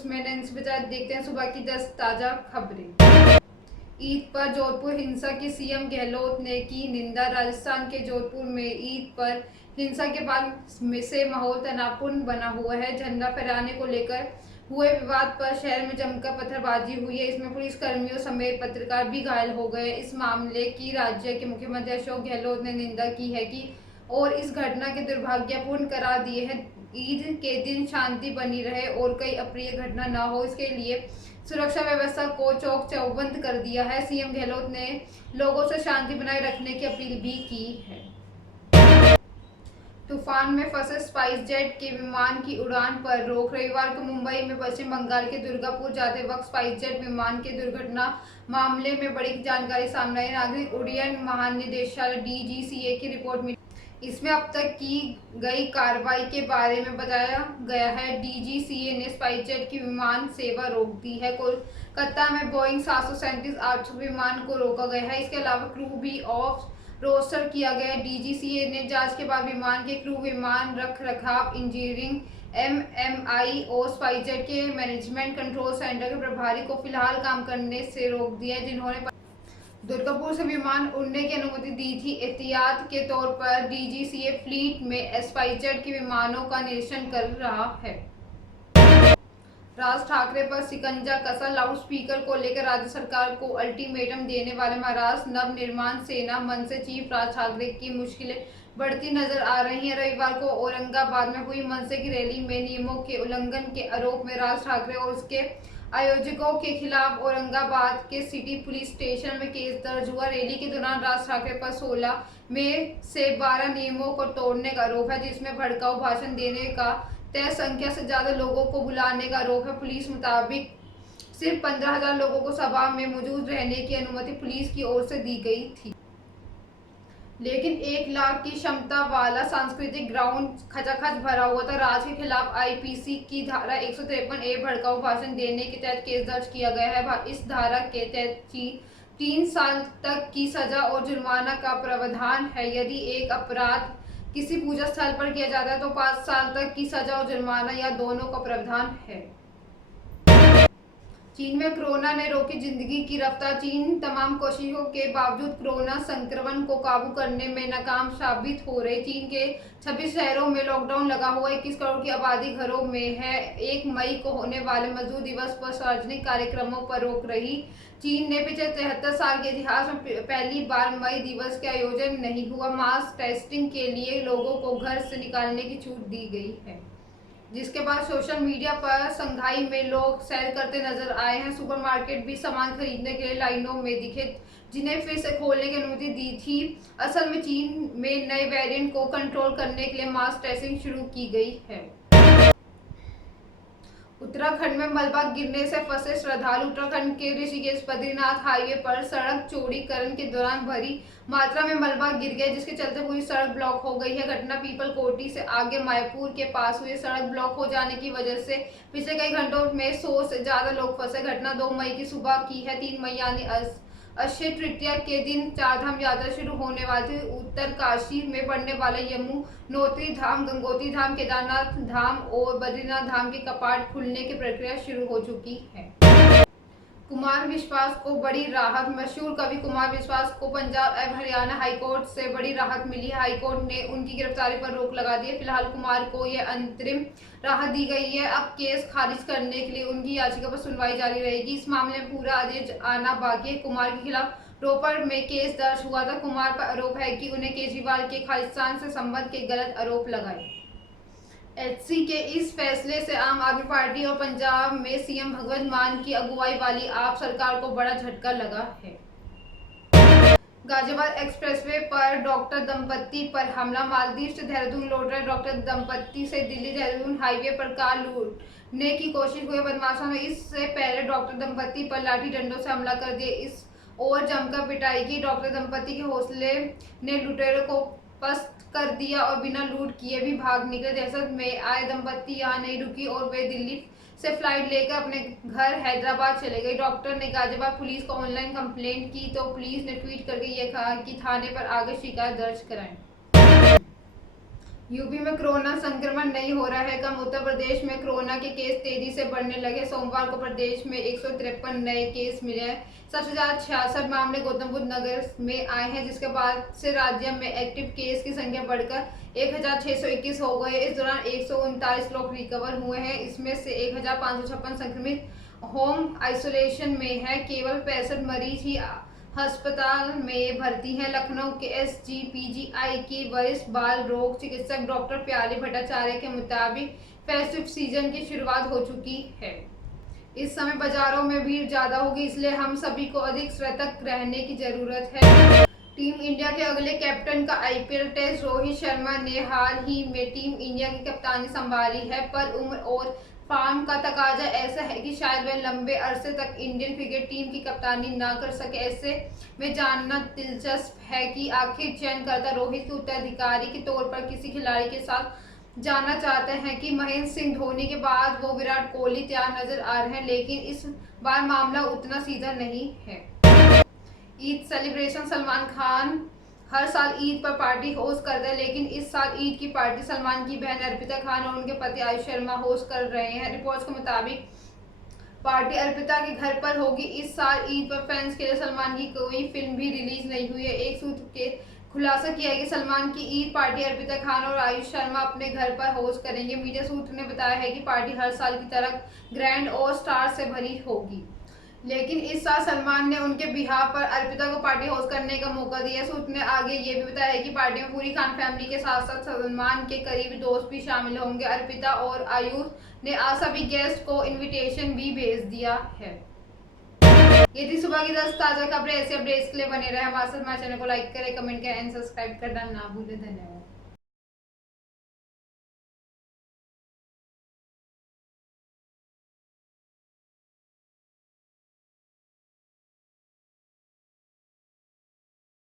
News में Nancy Bajaj. देखते हैं सुबह की 10 ताजा खबरें। ईद पर जोधपुर हिंसा की सीएम गहलोत ने की निंदा। राजस्थान के जोधपुर में ईद पर हिंसा के बाद से माहौल तनावपूर्ण बना हुआ है। झंडा फहराने को लेकर हुए विवाद पर शहर में जमकर पत्थरबाजी हुई है। इसमें पुलिस कर्मियों समेत पत्रकार भी घायल हो गए। इस मामले की राज्य के मुख्यमंत्री अशोक गहलोत ने निंदा की है कि और इस घटना के दुर्भाग्यपूर्ण करार दिए हैं। ईद के दिन शांति बनी रहे और कोई अप्रिय घटना न हो, इसके लिए सुरक्षा व्यवस्था को चौक चौबंद कर दिया है। सीएम गहलोत ने लोगों से शांति बनाए रखने की अपील भी की है। तूफान में फंसे स्पाइस जेट के विमान की उड़ान पर रोक। रविवार को मुंबई में पश्चिम बंगाल के दुर्गापुर जाते वक्त स्पाइस जेट विमान के दुर्घटना मामले में बड़ी जानकारी सामने आई। नागरिक उड्डयन महानिदेशालय डीजीसीए की रिपोर्ट मिली। इसमें अब तक की गई कार्रवाई के बारे में बताया गया है। डीजीसीए ने स्पाइस जेट की विमान सेवा रोक दी है। कोलकाता में बोइंग 737-800 विमान को रोका गया है। इसके अलावा क्रू भी ऑफ रोस्टर किया गया। डीजीसीए ने जांच के बाद विमान के क्रू, विमान रख रखाव इंजीनियरिंग, एमएमआई और स्पाइस जेट के मैनेजमेंट कंट्रोल सेंटर के प्रभारी को फिलहाल काम करने से रोक दिया है, जिन्होंने दुर्गापुर से विमान उड़ने की अनुमति दी थी। एहतियात के तौर पर डीजीसीए फ्लीट में स्पाइस जेट के विमानों का निरीक्षण कर रहा है। राज ठाकरे पर शिकंजा कसा। लाउडस्पीकर को लेकर राज्य सरकार को अल्टीमेटम देने वाले महाराष्ट्र नव निर्माण सेना मनसे चीफ राज ठाकरे की मुश्किलें बढ़ती नजर आ रही हैं। रविवार को औरंगाबाद में हुई मनसे की रैली में नियमों के उल्लंघन के आरोप में राज ठाकरे और उसके आयोजकों के खिलाफ औरंगाबाद के सिटी पुलिस स्टेशन में केस दर्ज हुआ। रैली के दौरान राज ठाकरे पर 16 में से 12 नियमों को तोड़ने का आरोप है, जिसमें भड़काऊ भाषण देने का, तय संख्या से ज्यादा लोगों को बुलाने का आरोप है। पुलिस मुताबिक सिर्फ 15,000 लोगों को सभा में मौजूद रहने की अनुमति पुलिस की ओर से दी गई थी, लेकिन 1 लाख की क्षमता वाला सांस्कृतिक ग्राउंड खचाखच भरा हुआ था। राज के खिलाफ आईपीसी की धारा 153A भड़काऊ भाषण देने के तहत केस दर्ज किया गया है। इस धारा के तहत 3 साल तक की सजा और जुर्माना का प्रावधान है। यदि एक अपराध किसी पूजा स्थल पर किया जाता है तो 5 साल तक की सजा और जुर्माना या दोनों का प्रावधान है। चीन में कोरोना ने रोकी जिंदगी की रफ्तार। चीन तमाम कोशिशों के बावजूद कोरोना संक्रमण को काबू करने में नाकाम साबित हो रही। चीन के 26 शहरों में लॉकडाउन लगा हुआ। 21 करोड़ की आबादी घरों में है। 1 मई को होने वाले मजदूर दिवस पर सार्वजनिक कार्यक्रमों पर रोक रही। चीन ने पिछले 73 साल के इतिहास में पहली बार मई दिवस के आयोजन नहीं हुआ। मास टेस्टिंग के लिए लोगों को घर से निकालने की छूट दी गई है, जिसके बाद सोशल मीडिया पर शंघाई में लोग सैर करते नजर आए हैं। सुपरमार्केट भी सामान खरीदने के लिए लाइनों में दिखे, जिन्हें फिर से खोलने की अनुमति दी थी। असल में चीन में नए वेरिएंट को कंट्रोल करने के लिए मास टेस्टिंग शुरू की गई है। उत्तराखंड में मलबा गिरने से फंसे श्रद्धालु। उत्तराखंड के ऋषिकेश बद्रीनाथ हाईवे पर सड़क चौड़ीकरण के दौरान भारी मात्रा में मलबा गिर गया, जिसके चलते पूरी सड़क ब्लॉक हो गई है। घटना पीपल कोटी से आगे मायपुर के पास हुई। सड़क ब्लॉक हो जाने की वजह से पिछले कई घंटों में 100 से ज्यादा लोग फंसे। घटना 2 मई की सुबह की है। 3 मई यानी अक्षय तृतीया के दिन 4 धाम यात्रा शुरू होने वाली थी। उत्तरकाशी में पड़ने वाले यमुनोत्री धाम, गंगोत्री धाम, केदारनाथ धाम और बद्रीनाथ धाम के कपाट खुलने की प्रक्रिया शुरू हो चुकी है। कुमार विश्वास को बड़ी राहत। मशहूर कवि कुमार विश्वास को पंजाब एवं हरियाणा हाईकोर्ट से बड़ी राहत मिली है। हाईकोर्ट ने उनकी गिरफ्तारी पर रोक लगा दी है। फिलहाल कुमार को यह अंतरिम राहत दी गई है। अब केस खारिज करने के लिए उनकी याचिका पर सुनवाई जारी रहेगी। इस मामले में पूरा आदेश आना बाकी है। कुमार के खिलाफ रोपड़ में केस दर्ज हुआ था। कुमार पर आरोप है कि उन्हें केजरीवाल के खालिस्तान से संबंध के गलत आरोप लगाए। एचसी के इस फैसले से आम आदमी पार्टी और पंजाब में सीएम भगवंत मान की अगुवाई वाली आप सरकार को बड़ा झटका लगा है। गाजियाबाद एक्सप्रेसवे पर डॉक्टर दंपति पर हमला। मालदीव से देहरादून लौट रहे डॉक्टर दंपति से दिल्ली देहरादून हाईवे पर कार लूटने की कोशिश हुई। बदमाशों ने इससे पहले डॉक्टर दंपति पर लाठी डंडों से हमला कर दिया। इस और जमकर पिटाई की। डॉक्टर दंपति के हौसले ने लुटेरों को पस्त कर दिया और बिना लूट किए भी भाग निकले। दहशत में आए दंपति यहाँ नहीं रुकी और वे दिल्ली से फ्लाइट लेकर अपने घर हैदराबाद चले गए। डॉक्टर ने गाजियाबाद पुलिस को ऑनलाइन कंप्लेंट की तो पुलिस ने ट्वीट करके यह कहा कि थाने पर आगे शिकायत दर्ज कराएं। यूपी में कोरोना संक्रमण नहीं हो रहा है कम। उत्तर प्रदेश में कोरोना के केस तेजी से बढ़ने लगे। सोमवार को प्रदेश में 153 नए केस मिले हैं। सबसे ज्यादा 66 मामले गौतम बुद्ध नगर में आए हैं, जिसके बाद से राज्य में एक्टिव केस की संख्या बढ़कर 1621 हो गई है। इस दौरान 139 लोग रिकवर हुए हैं। इसमें से 1556 संक्रमित होम आइसोलेशन में है। केवल 65 मरीज ही अस्पताल में भर्ती हैं। लखनऊ के SGPGI के वरिष्ठ बाल रोग चिकित्सक डॉक्टर प्यारे भट्टाचार्य के मुताबिक फेस्टिव सीजन की शुरुआत हो चुकी है। इस समय बाजारों में भीड़ ज्यादा होगी, इसलिए हम सभी को अधिक सतर्क रहने की जरूरत है। टीम इंडिया के अगले कैप्टन का IPL टेस्ट। रोहित शर्मा ने हाल ही में टीम इंडिया की कप्तानी संभाली है, पर उम्र और फॉर्म का तकाजा ऐसा है कि शायद वह लंबे अरसे तक इंडियन क्रिकेट टीम की कप्तानी ना कर सके। ऐसे में जानना दिलचस्प है कि आखिर चयनकर्ता रोहित के उत्तराधिकारी के तौर पर किसी खिलाड़ी के साथ जाना चाहते हैं कि महेंद्र सिंह धोनी के बाद वो विराट कोहली तैयार नजर आ रहे हैं, लेकिन इस बार मामला उतना सीधा नहीं है। ईद सेलिब्रेशन। सलमान खान हर साल ईद पर पार्टी होस्ट करते हैं, लेकिन इस साल ईद की पार्टी सलमान की बहन अर्पिता खान और उनके पति आयुष शर्मा होस्ट कर रहे हैं। रिपोर्ट्स के मुताबिक पार्टी अर्पिता के घर पर होगी। इस साल ईद पर फैंस के लिए सलमान की कोई फिल्म भी रिलीज नहीं हुई है। एक सूत्र के खुलासा किया है कि सलमान की ईद पार्टी अर्पिता खान और आयुष शर्मा अपने घर पर होस्ट करेंगे। मीडिया सूत्र ने बताया है कि पार्टी हर साल की तरह ग्रैंड और स्टार से भरी होगी, लेकिन इस साल सलमान ने उनके बिहार पर अर्पिता को पार्टी होस्ट करने का मौका दिया। सूत्र ने आगे ये भी बताया है कि पार्टी में पूरी खान फैमिली के साथ साथ सलमान के करीबी दोस्त भी शामिल होंगे। अर्पिता और आयुष ने आज सभी गेस्ट को इनविटेशन भी भेज दिया है। ये थी सुबह की 10 ताजा खबरें। ऐसे अपडेट्स के लिए बने रहे हमारे साथ। हमारे चैनल को लाइक करें, कमेंट करें एंड सब्सक्राइब करना ना भूलें। धन्यवाद।